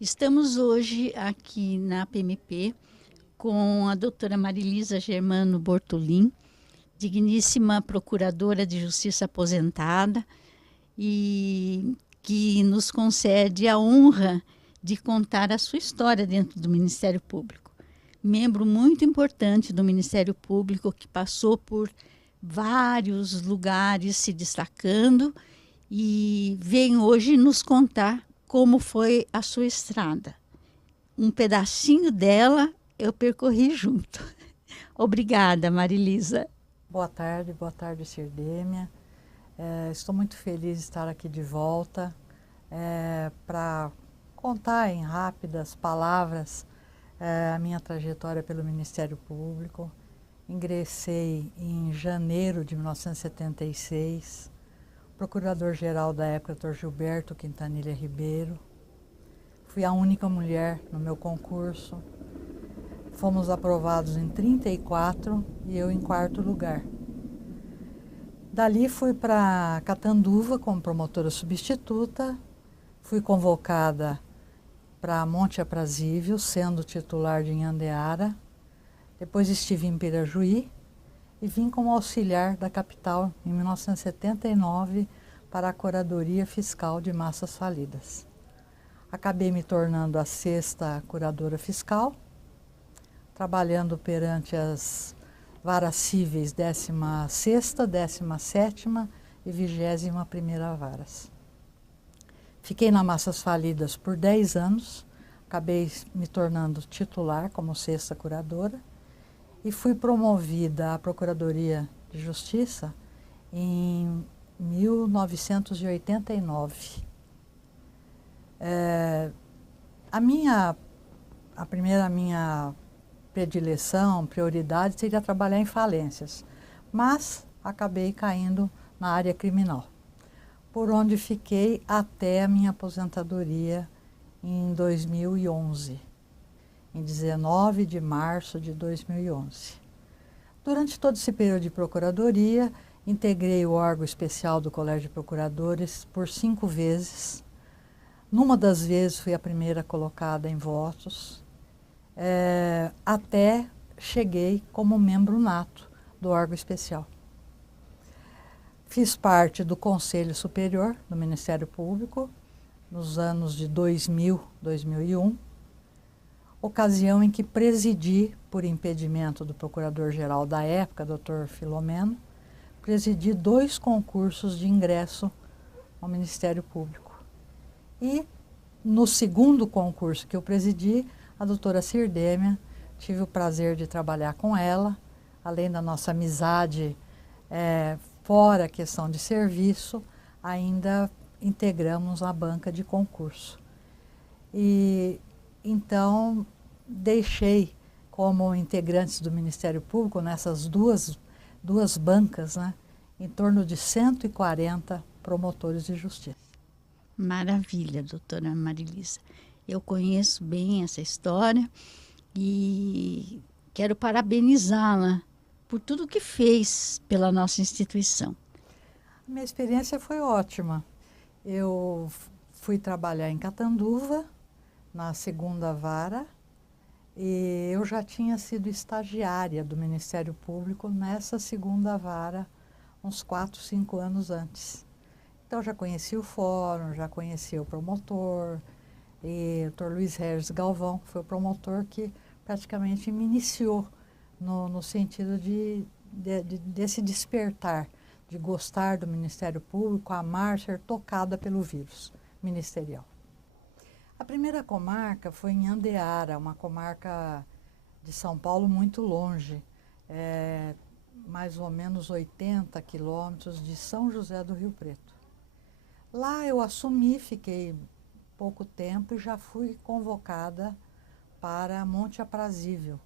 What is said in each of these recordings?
Estamos hoje aqui na PMP com a doutora Marilisa Germano Bortolin, digníssima procuradora de justiça aposentada e que nos concede a honra de contar a sua história dentro do Ministério Público. Membro muito importante do Ministério Público que passou por vários lugares se destacando e vem hoje nos contar como foi a sua estrada. Um pedacinho dela eu percorri junto. Obrigada, Marilisa. Boa tarde, Sirdêmia. Estou muito feliz de estar aqui de volta para contar em rápidas palavras a minha trajetória pelo Ministério Público. Ingressei em janeiro de 1976, procurador-geral da época, Dr. Gilberto Quintanilha Ribeiro. Fui a única mulher no meu concurso. Fomos aprovados em 34 e eu em quarto lugar. Dali fui para Catanduva como promotora substituta. Fui convocada para Monte Aprazível, sendo titular de Inhandeara. Depois estive em Pirajuí e vim como auxiliar da capital em 1979 para a Curadoria Fiscal de Massas Falidas. Acabei me tornando a 6ª curadora fiscal, trabalhando perante as varas cíveis 16ª, 17ª e 21ª varas. Fiquei na Massas Falidas por 10 anos, acabei me tornando titular como 6ª curadora e fui promovida à Procuradoria de Justiça em 1989. A primeira minha predileção, prioridade seria trabalhar em falências, mas acabei caindo na área criminal, por onde fiquei até a minha aposentadoria em 2011, em 19 de março de 2011. Durante todo esse período de procuradoria, integrei o órgão especial do Colégio de Procuradores por 5 vezes. Numa das vezes fui a primeira colocada em votos, até cheguei como membro nato do órgão especial. Fiz parte do Conselho Superior do Ministério Público nos anos de 2000, 2001, ocasião em que presidi, por impedimento do procurador-geral da época, Dr. Filomeno, presidi 2 concursos de ingresso ao Ministério Público. E no segundo concurso que eu presidi, a doutora Sirdêmia, tive o prazer de trabalhar com ela, além da nossa amizade fora a questão de serviço, ainda integramos a banca de concurso. E então deixei como integrantes do Ministério Público, nessas duas bancas, né, em torno de 140 promotores de justiça. Maravilha, doutora Marilisa. Eu conheço bem essa história e quero parabenizá-la por tudo que fez pela nossa instituição. A minha experiência foi ótima. Eu fui trabalhar em Catanduva, na 2ª vara, e eu já tinha sido estagiária do Ministério Público nessa 2ª vara, uns 4, 5 anos antes. Então já conheci o fórum, já conheci o promotor, e o Dr. Luiz Regis Galvão, que foi o promotor que praticamente me iniciou no sentido desse despertar, de gostar do Ministério Público, amar, ser tocada pelo vírus ministerial. A primeira comarca foi em Inhandeara, uma comarca de São Paulo muito longe, mais ou menos 80 quilômetros de São José do Rio Preto. Lá eu assumi, fiquei pouco tempo e já fui convocada para Monte Aprazível,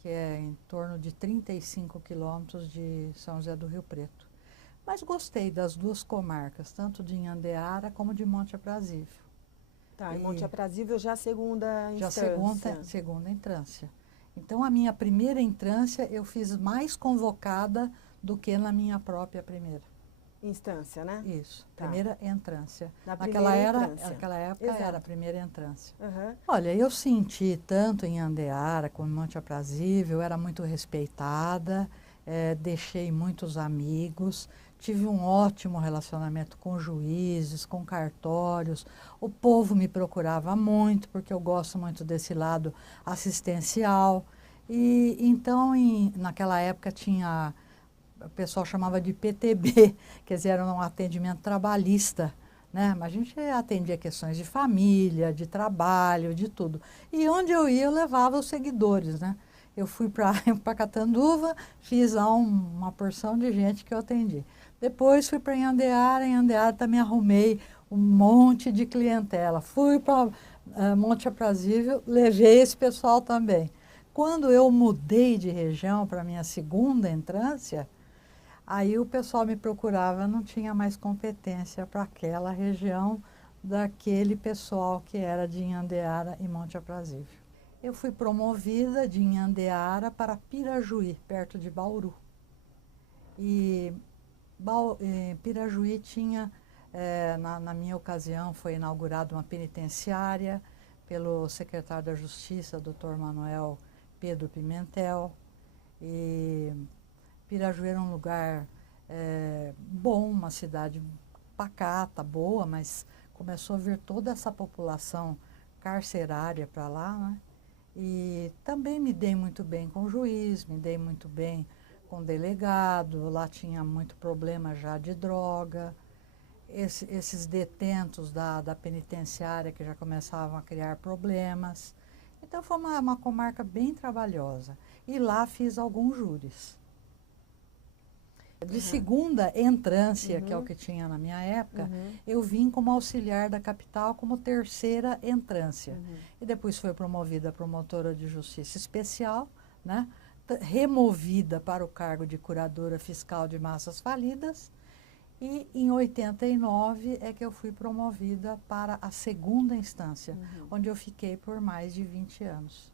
que é em torno de 35 quilômetros de São José do Rio Preto. Mas gostei das 2 comarcas, tanto de Inhandeara como de Monte Aprazível. Tá, e Monte Aprazível já a segunda instância. Já segunda entrância. Então, a minha primeira entrância eu fiz mais convocada do que na minha própria primeira. instância, né? Isso, Tá. primeira entrância. Naquela época era a primeira entrância. Uhum. Olha, eu senti tanto em Andeara como em Monte Aprazível, eu era muito respeitada, deixei muitos amigos, tive um ótimo relacionamento com juízes, com cartórios. O povo me procurava muito, porque eu gosto muito desse lado assistencial. E então, naquela época tinha, o pessoal chamava de PTB, quer dizer, era um atendimento trabalhista, né? Mas a gente atendia questões de família, de trabalho, de tudo. E onde eu ia, eu levava os seguidores, né? Eu fui para Catanduva, fiz lá uma porção de gente que eu atendi. Depois fui para em Andeara também arrumei um monte de clientela. Fui para Monte Aprazível, levei esse pessoal também. Quando eu mudei de região para a minha segunda entrância, aí o pessoal me procurava, não tinha mais competência para aquela região daquele pessoal que era de Inhandeara e Monte Aprazível. Eu fui promovida de Inhandeara para Pirajuí, perto de Bauru. E Pirajuí tinha, na minha ocasião, foi inaugurada uma penitenciária pelo secretário da Justiça, Dr. Manuel Pedro Pimentel. E Pirajuí era um lugar bom, uma cidade pacata, boa, mas começou a vir toda essa população carcerária para lá, né? E também me dei muito bem com o juiz, me dei muito bem com o delegado, lá tinha muito problema já de droga. Esses detentos da penitenciária que já começavam a criar problemas. Então foi uma comarca bem trabalhosa. E lá fiz alguns júris. De segunda entrância, que é o que tinha na minha época, eu vim como auxiliar da capital como terceira entrância. E depois foi promovida a promotora de justiça especial, né? Removida para o cargo de curadora fiscal de massas falidas. E em 89 é que eu fui promovida para a segunda instância, onde eu fiquei por mais de 20 anos.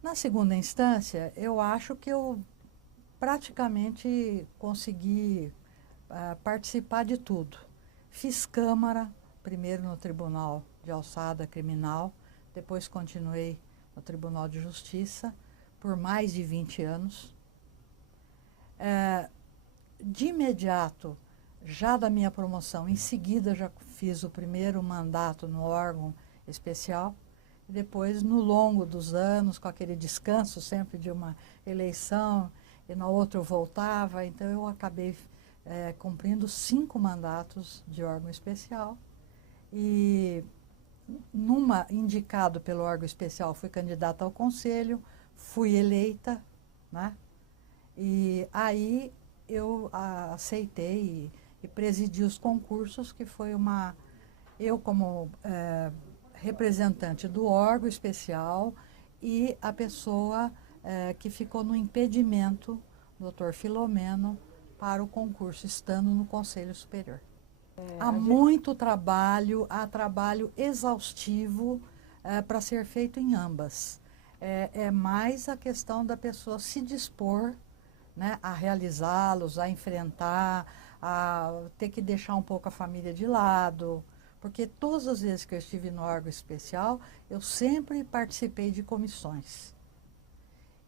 Na segunda instância, eu acho que eu praticamente consegui participar de tudo. Fiz Câmara, primeiro no Tribunal de Alçada Criminal, depois continuei no Tribunal de Justiça por mais de 20 anos. De imediato, já da minha promoção, em seguida já fiz o primeiro mandato no órgão especial, e depois, no longo dos anos, com aquele descanso sempre de uma eleição, e na outra eu voltava, então eu acabei cumprindo 5 mandatos de órgão especial. E indicado pelo órgão especial, fui candidata ao conselho, fui eleita, né? E aí eu aceitei e presidi os concursos, que foi eu como representante do órgão especial e a pessoa que ficou no impedimento, Dr. Filomeno, para o concurso, estando no Conselho Superior. Há muito trabalho, há trabalho exaustivo para ser feito em ambas. É mais a questão da pessoa se dispor, né, a realizá-los, a enfrentar, a ter que deixar um pouco a família de lado, porque todas as vezes que eu estive no órgão especial, eu sempre participei de comissões.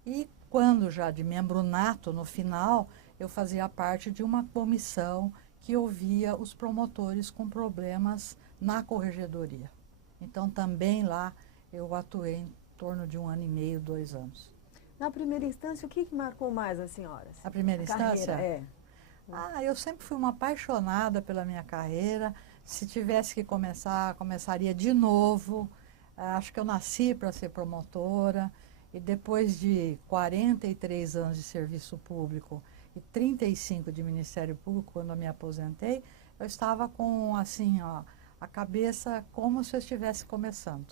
E quando já de membro nato, no final, eu fazia parte de uma comissão que ouvia os promotores com problemas na corregedoria. Então também lá eu atuei em torno de 1 ano e meio, 2 anos. Na primeira instância, o que marcou mais as senhoras? A primeira instância? Carreira, eu sempre fui uma apaixonada pela minha carreira. Se tivesse que começar, começaria de novo. Acho que eu nasci para ser promotora. E depois de 43 anos de serviço público e 35 de Ministério Público, quando eu me aposentei, eu estava com, assim, ó, a cabeça como se eu estivesse começando.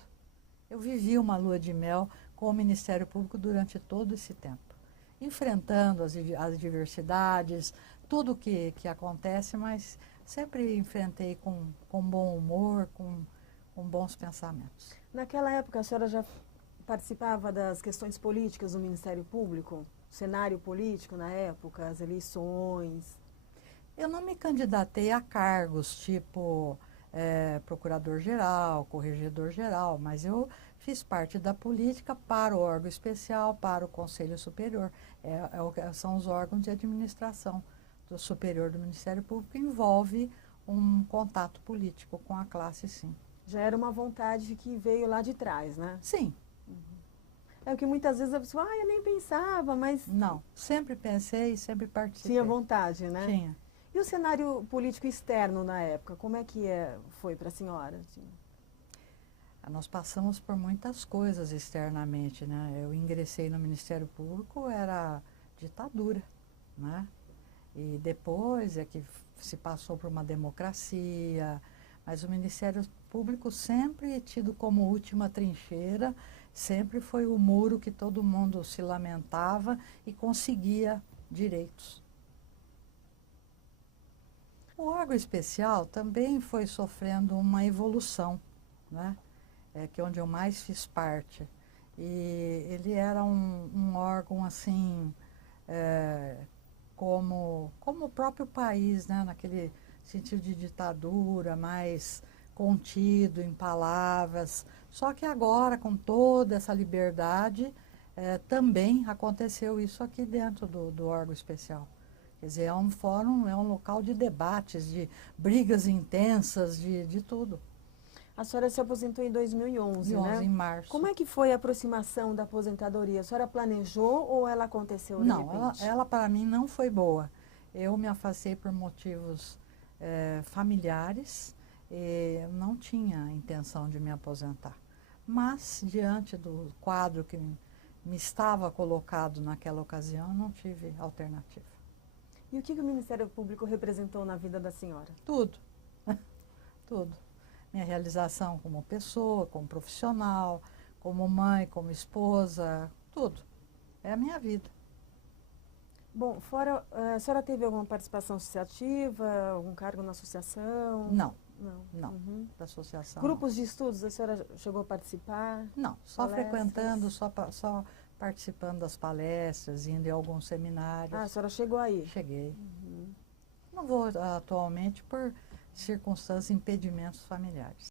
Eu vivi uma lua de mel com o Ministério Público durante todo esse tempo, enfrentando as adversidades, tudo que acontece, mas sempre enfrentei com bom humor, com bons pensamentos. Naquela época, a senhora já participava das questões políticas do Ministério Público? Cenário político na época, as eleições? Eu não me candidatei a cargos tipo procurador-geral, corregedor-geral, mas eu fiz parte da política para o órgão especial, para o Conselho Superior. São os órgãos de administração do superior do Ministério Público, envolve um contato político com a classe, sim. Já era uma vontade que veio lá de trás, né? Sim. É o que muitas vezes a pessoa, eu nem pensava, mas... Não, sempre pensei e sempre participei. Tinha vontade, né? Tinha. E o cenário político externo na época, como é que foi para a senhora? Nós passamos por muitas coisas externamente, né? Eu ingressei no Ministério Público, era ditadura, né? E depois é que se passou por uma democracia, mas o Ministério Público sempre tido como última trincheira, sempre foi o muro que todo mundo se lamentava e conseguia direitos. O órgão especial também foi sofrendo uma evolução, né? Que é onde eu mais fiz parte. E ele era um órgão assim, como o próprio país, né? Naquele sentido de ditadura, mais contido em palavras. Só que agora, com toda essa liberdade, também aconteceu isso aqui dentro do órgão especial. Quer dizer, é um fórum, é um local de debates, de brigas intensas, de tudo. A senhora se aposentou em 2011, né? Em março. Como é que foi a aproximação da aposentadoria? A senhora planejou ou ela aconteceu de repente? Não, ela para mim não foi boa. Eu me afastei por motivos familiares e não tinha a intenção de me aposentar. Mas, diante do quadro que me estava colocado naquela ocasião, não tive alternativa. E o que o Ministério Público representou na vida da senhora? Tudo. Tudo. Minha realização como pessoa, como profissional, como mãe, como esposa, tudo. É a minha vida. Bom, fora, a senhora teve alguma participação associativa, algum cargo na associação? Não. Não. Uhum. Da associação. Grupos de estudos, a senhora chegou a participar? Não, só palestras? frequentando, só participando das palestras, indo em alguns seminários. Ah, a senhora chegou aí? Cheguei. Não vou atualmente por circunstâncias, impedimentos familiares.